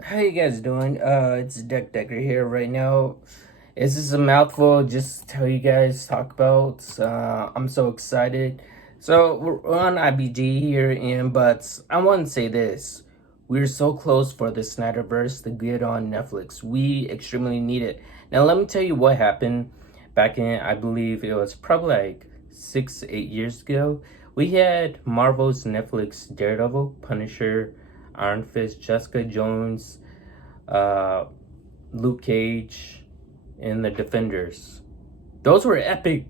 How you guys doing? It's Decker here right now. This is a mouthful just to tell you guys talk about. I'm so excited. So we're on IBG here, but I want to say this: we're so close for the Snyderverse to get on Netflix. We extremely need it. Now let me tell you what happened back in, I believe it was probably like 6, 8 years ago. We had Marvel's Netflix Daredevil, Punisher, Iron Fist, Jessica Jones, uh, Luke Cage, and the Defenders. Those were epic.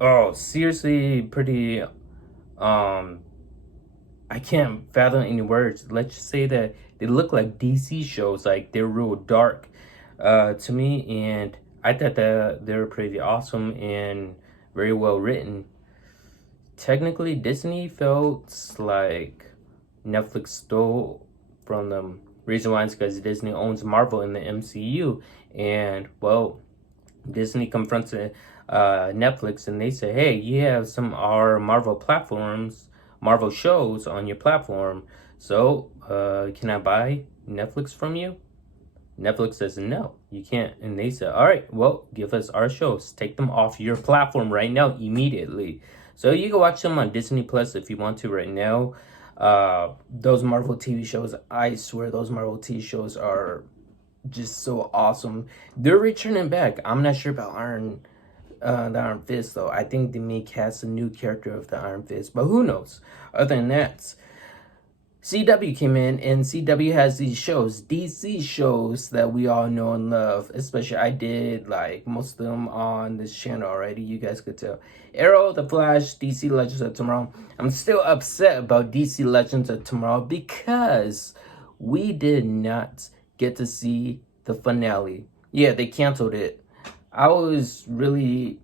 Oh, seriously, pretty. I can't fathom any words. Let's just say that they look like DC shows, like they're real dark, to me, and I thought that they were pretty awesome and very well written. Technically, Disney felt like Netflix stole from them. Reason why is because Disney owns Marvel in the MCU, and well, Disney confronted Netflix and they say, "Hey, you have some of our Marvel platforms, Marvel shows on your platform. So, can I buy Netflix from you?" Netflix says, "No, you can't." And they said, "All right, well, give us our shows. Take them off your platform right now, immediately." So you can watch them on Disney Plus if you want to right now. Those Marvel TV shows, I swear those Marvel TV shows are just so awesome. They're returning back. I'm not sure about the Iron Fist though. I think they may cast a new character of the Iron Fist, but who knows? Other than that, CW came in, and CW has these shows, DC shows that we all know and love. Especially, I did like most of them on this channel already. You guys could tell. Arrow, The Flash, DC Legends of Tomorrow. I'm still upset about DC Legends of Tomorrow because we did not get to see the finale. Yeah, they canceled it. I was really,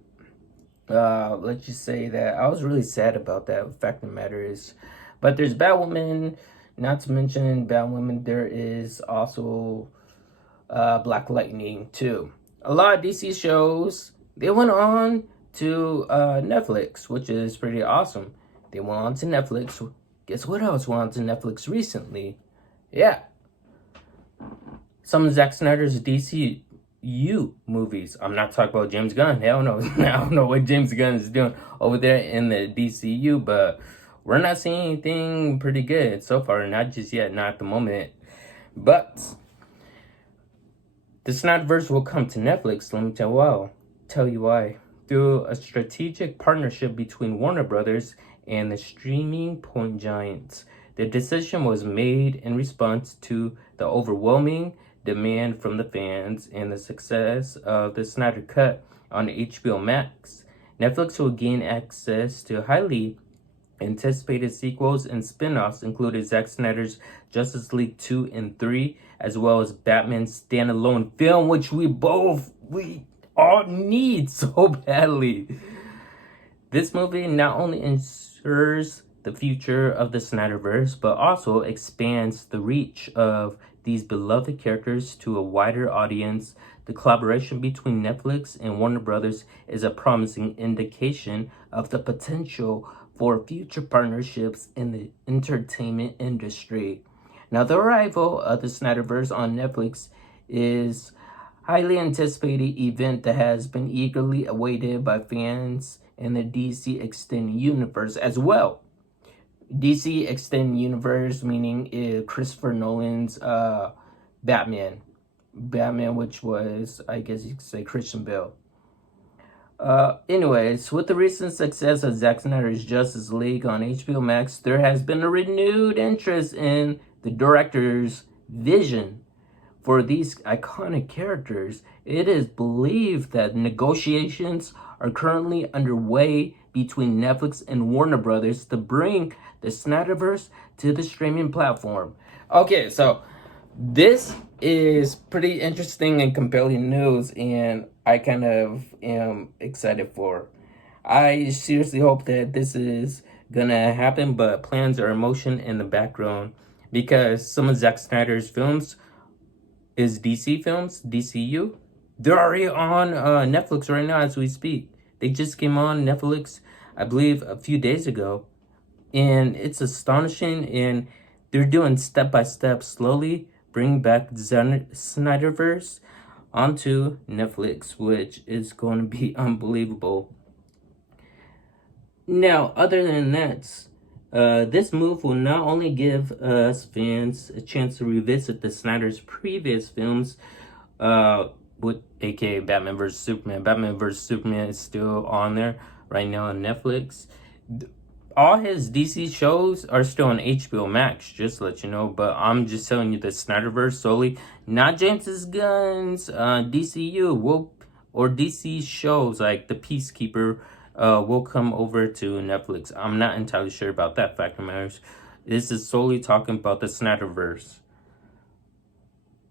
let's just say that I was really sad about that. The fact of the matter is, but there's Batwoman. Not to mention Batwoman, there is also Black Lightning too. A lot of DC shows, they went on to Netflix, which is pretty awesome. They went on to Netflix. Guess what else went on to Netflix recently? Yeah, some of Zack Snyder's DCU movies. I'm not talking about James Gunn. Hell no. I don't know what James Gunn is doing over there in the DCU, but we're not seeing anything pretty good so far. Not just yet, not at the moment. But the Snyderverse will come to Netflix. Let me tell you why. Through a strategic partnership between Warner Brothers and the streaming point giants. The decision was made in response to the overwhelming demand from the fans and the success of the Snyder Cut on HBO Max. Netflix will gain access to highly anticipated sequels and spin-offs, including Zack Snyder's Justice League 2 and 3, as well as Batman's standalone film, which we all need so badly. This movie not only ensures the future of the Snyderverse, but also expands the reach of these beloved characters to a wider audience. The collaboration between Netflix and Warner Brothers is a promising indication of the potential for future partnerships in the entertainment industry. Now, the arrival of the Snyderverse on Netflix is highly anticipated event that has been eagerly awaited by fans in the DC Extended Universe as well. DC Extended Universe meaning Christopher Nolan's Batman, which was, I guess you could say, Christian Bale. Anyways, with the recent success of Zack Snyder's Justice League on HBO Max, there has been a renewed interest in the director's vision for these iconic characters. It is believed that negotiations are currently underway between Netflix and Warner Brothers to bring the Snyderverse to the streaming platform. Okay, so this is pretty interesting and compelling news, and I kind of am excited for. I seriously hope that this is gonna happen, but plans are in motion in the background because some of Zack Snyder's films is DC films, DCU. They're already on Netflix right now as we speak. They just came on Netflix, I believe, a few days ago. And it's astonishing, and they're doing step by step, slowly bring back Snyderverse onto Netflix, which is going to be unbelievable. Now, other than that, this move will not only give us fans a chance to revisit the Snyder's previous films, with aka Batman vs Superman. Batman vs Superman is still on there right now on Netflix. All his DC shows are still on HBO Max, just to let you know. But I'm just telling you the Snyderverse solely, not James's Gunn's DCU or DC shows like The Peacekeeper will come over to Netflix. I'm not entirely sure about that, fact of matters. This is solely talking about the Snyderverse.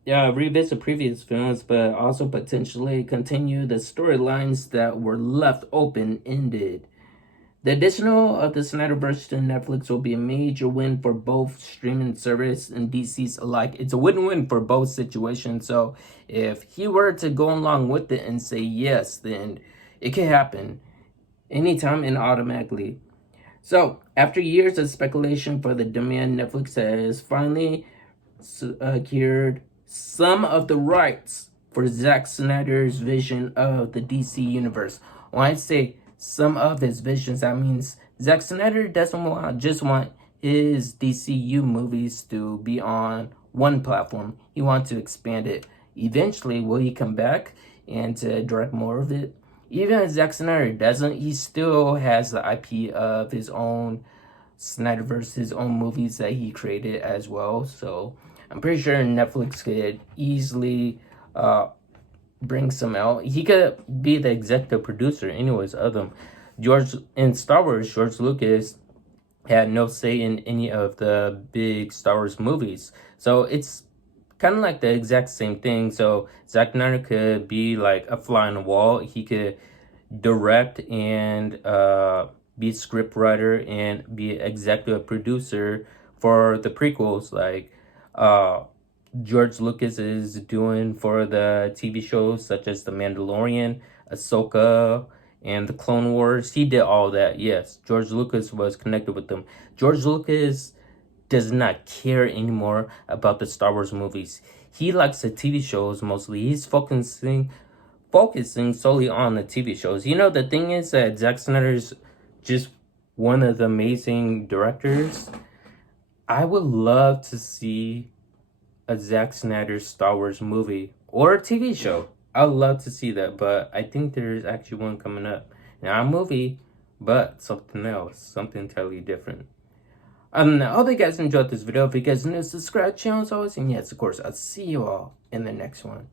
Yeah, revisit previous films, but also potentially continue the storylines that were left open-ended. The additional of the Snyderverse to Netflix will be a major win for both streaming service and DC's alike. It's a win-win for both situations. So if he were to go along with it and say yes, then it can happen anytime and automatically. So after years of speculation for the demand, Netflix has finally secured some of the rights for Zack Snyder's vision of the DC universe. When I say some of his visions, that means Zack Snyder doesn't just want his DCU movies to be on one platform. He wants to expand it. Eventually, will he come back and to direct more of it? Even if Zack Snyder doesn't, he still has the IP of his own Snyderverse, his own movies that he created as well. So I'm pretty sure Netflix could easily bring some out. He could be the executive producer anyways of them. In Star Wars, George Lucas had no say in any of the big Star Wars movies. So it's kind of like the exact same thing. So Zack Snyder could be like a fly on the wall. He could direct and be a script writer and be an executive producer for the prequels, like George Lucas is doing for the TV shows such as The Mandalorian, Ahsoka, and The Clone Wars. He did all that, yes. George Lucas was connected with them. George Lucas does not care anymore about the Star Wars movies. He likes the TV shows mostly. He's focusing solely on the TV shows. You know, the thing is that Zack Snyder's just one of the amazing directors. I would love to see a Zack Snyder Star Wars movie or a TV show. I would love to see that, but I think there's actually one coming up. Not a movie, but something else, something entirely different. I hope you guys enjoyed this video. If you guys are new, subscribe to the channel as always. And yes, of course, I'll see you all in the next one.